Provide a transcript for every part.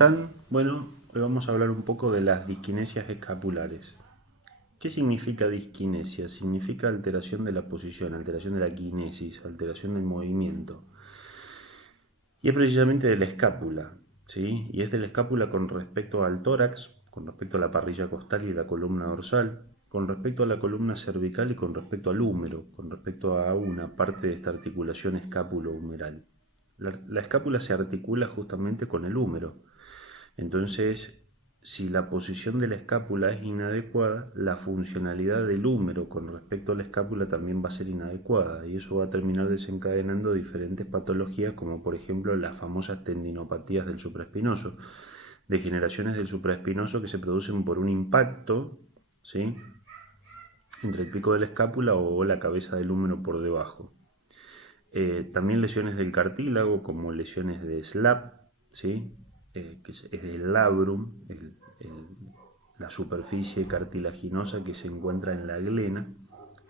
están? Bueno, hoy vamos a hablar un poco de las disquinesias escapulares. ¿Qué significa disquinesia? Significa alteración de la posición, alteración de la quinesis, alteración del movimiento. Y es precisamente de la escápula, ¿sí? Y es de la escápula con respecto al tórax, con respecto a la parrilla costal y la columna dorsal, con respecto a la columna cervical y con respecto al húmero, con respecto a una parte de esta articulación escápulo-humeral. La escápula se articula justamente con el húmero. Entonces, si la posición de la escápula es inadecuada, la funcionalidad del húmero con respecto a la escápula también va a ser inadecuada y eso va a terminar desencadenando diferentes patologías como por ejemplo las famosas tendinopatías del supraespinoso, degeneraciones del supraespinoso que se producen por un impacto, ¿sí?, entre el pico de la escápula o la cabeza del húmero por debajo. También lesiones del cartílago, como lesiones de SLAP, ¿sí? Que es el labrum, la superficie cartilaginosa que se encuentra en la glena,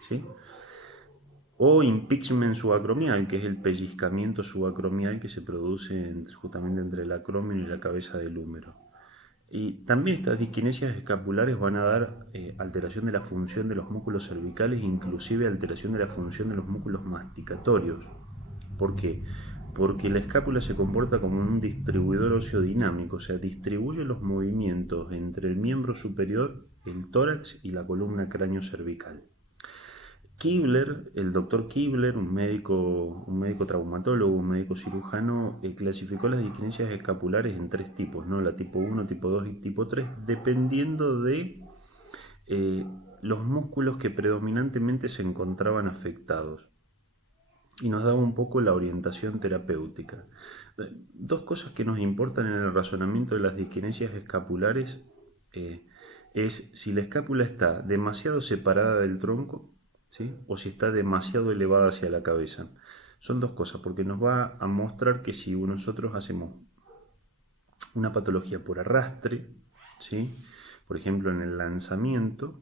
¿sí? O impeachment subacromial, que es el pellizcamiento subacromial que se produce justamente entre el acrómio y la cabeza del húmero. Y también estas disquinesias escapulares van a dar alteración de la función de los músculos cervicales, inclusive alteración de la función de los músculos masticatorios. ¿Por qué? Porque la escápula se comporta como un distribuidor óseo dinámico, o sea, distribuye los movimientos entre el miembro superior, el tórax y la columna cráneo-cervical. Kibler, el doctor Kibler, un médico traumatólogo, un médico cirujano, clasificó las disquinesias escapulares en tres tipos, ¿no? La tipo 1, tipo 2 y tipo 3, dependiendo de eh, los músculos que predominantemente se encontraban afectados y nos daba un poco la orientación terapéutica. Dos cosas que nos importan en el razonamiento de las disquinesias escapulares eh, es si la escápula está demasiado separada del tronco, ¿sí?, o si está demasiado elevada hacia la cabeza. Son dos cosas, porque nos va a mostrar que si nosotros hacemos una patología por arrastre, ¿sí?, por ejemplo en el lanzamiento,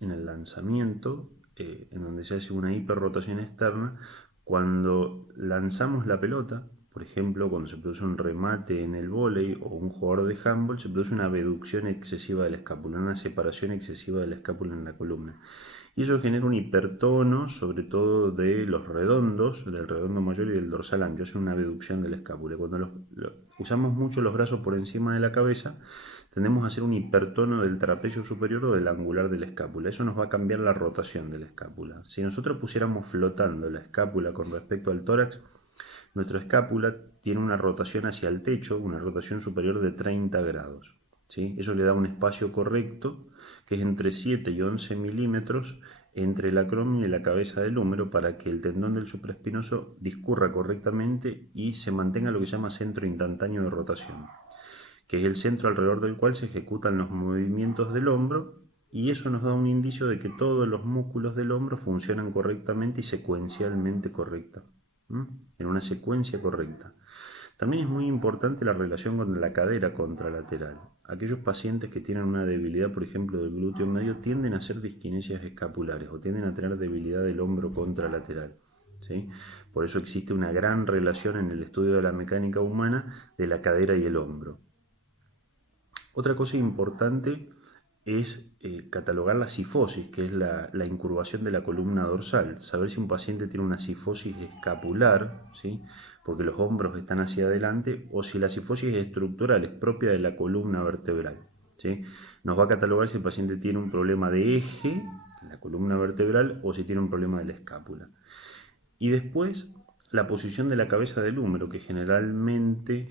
en donde se hace una hiperrotación externa, cuando lanzamos la pelota, por ejemplo, cuando se produce un remate en el vóley o un jugador de handball, se produce una abducción excesiva de la escápula, una separación excesiva de la escápula en la columna. Y eso genera un hipertono, sobre todo de los redondos, del redondo mayor y del dorsal ancho, es una abducción de la escápula. Cuando usamos mucho los brazos por encima de la cabeza, tendemos a hacer un hipertono del trapecio superior o del angular de la escápula. Eso nos va a cambiar la rotación de la escápula. Si nosotros pusiéramos flotando la escápula con respecto al tórax, nuestra escápula tiene una rotación hacia el techo, una rotación superior de 30 grados. ¿Sí? Eso le da un espacio correcto, que es entre 7 y 11 milímetros, entre el acrómio y la cabeza del húmero, para que el tendón del supraespinoso discurra correctamente y se mantenga lo que se llama centro instantáneo de rotación, que es el centro alrededor del cual se ejecutan los movimientos del hombro, y eso nos da un indicio de que todos los músculos del hombro funcionan correctamente y secuencialmente correcta, en una secuencia correcta. También es muy importante la relación con la cadera contralateral. Aquellos pacientes que tienen una debilidad, por ejemplo, del glúteo medio, tienden a hacer disquinesias escapulares o tienden a tener debilidad del hombro contralateral, ¿sí? Por eso existe una gran relación en el estudio de la mecánica humana de la cadera y el hombro. Otra cosa importante es catalogar la cifosis, que es la incurvación de la columna dorsal. Saber si un paciente tiene una cifosis escapular, ¿sí?, porque los hombros están hacia adelante, o si la cifosis estructural es propia de la columna vertebral, ¿sí? Nos va a catalogar si el paciente tiene un problema de eje en la columna vertebral o si tiene un problema de la escápula. Y después la posición de la cabeza del húmero, que generalmente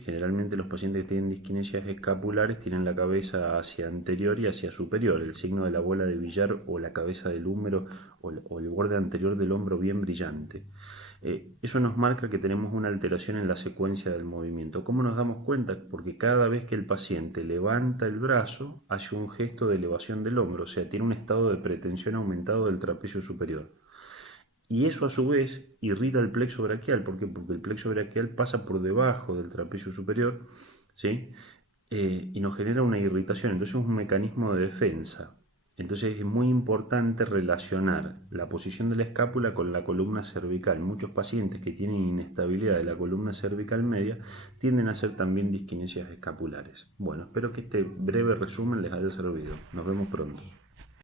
los pacientes que tienen disquinesias escapulares tienen la cabeza hacia anterior y hacia superior, el signo de la bola de billar o la cabeza del húmero o el borde anterior del hombro bien brillante. Eso nos marca que tenemos una alteración en la secuencia del movimiento. ¿Cómo nos damos cuenta? Porque cada vez que el paciente levanta el brazo, hace un gesto de elevación del hombro, o sea, tiene un estado de pretensión aumentado del trapecio superior. Y eso a su vez irrita el plexo braquial. ¿Por qué? Porque el plexo braquial pasa por debajo del trapecio superior, ¿sí? Y nos genera una irritación. Entonces es un mecanismo de defensa. Entonces es muy importante relacionar la posición de la escápula con la columna cervical. Muchos pacientes que tienen inestabilidad de la columna cervical media tienden a hacer también disquinesias escapulares. Bueno, espero que este breve resumen les haya servido. Nos vemos pronto.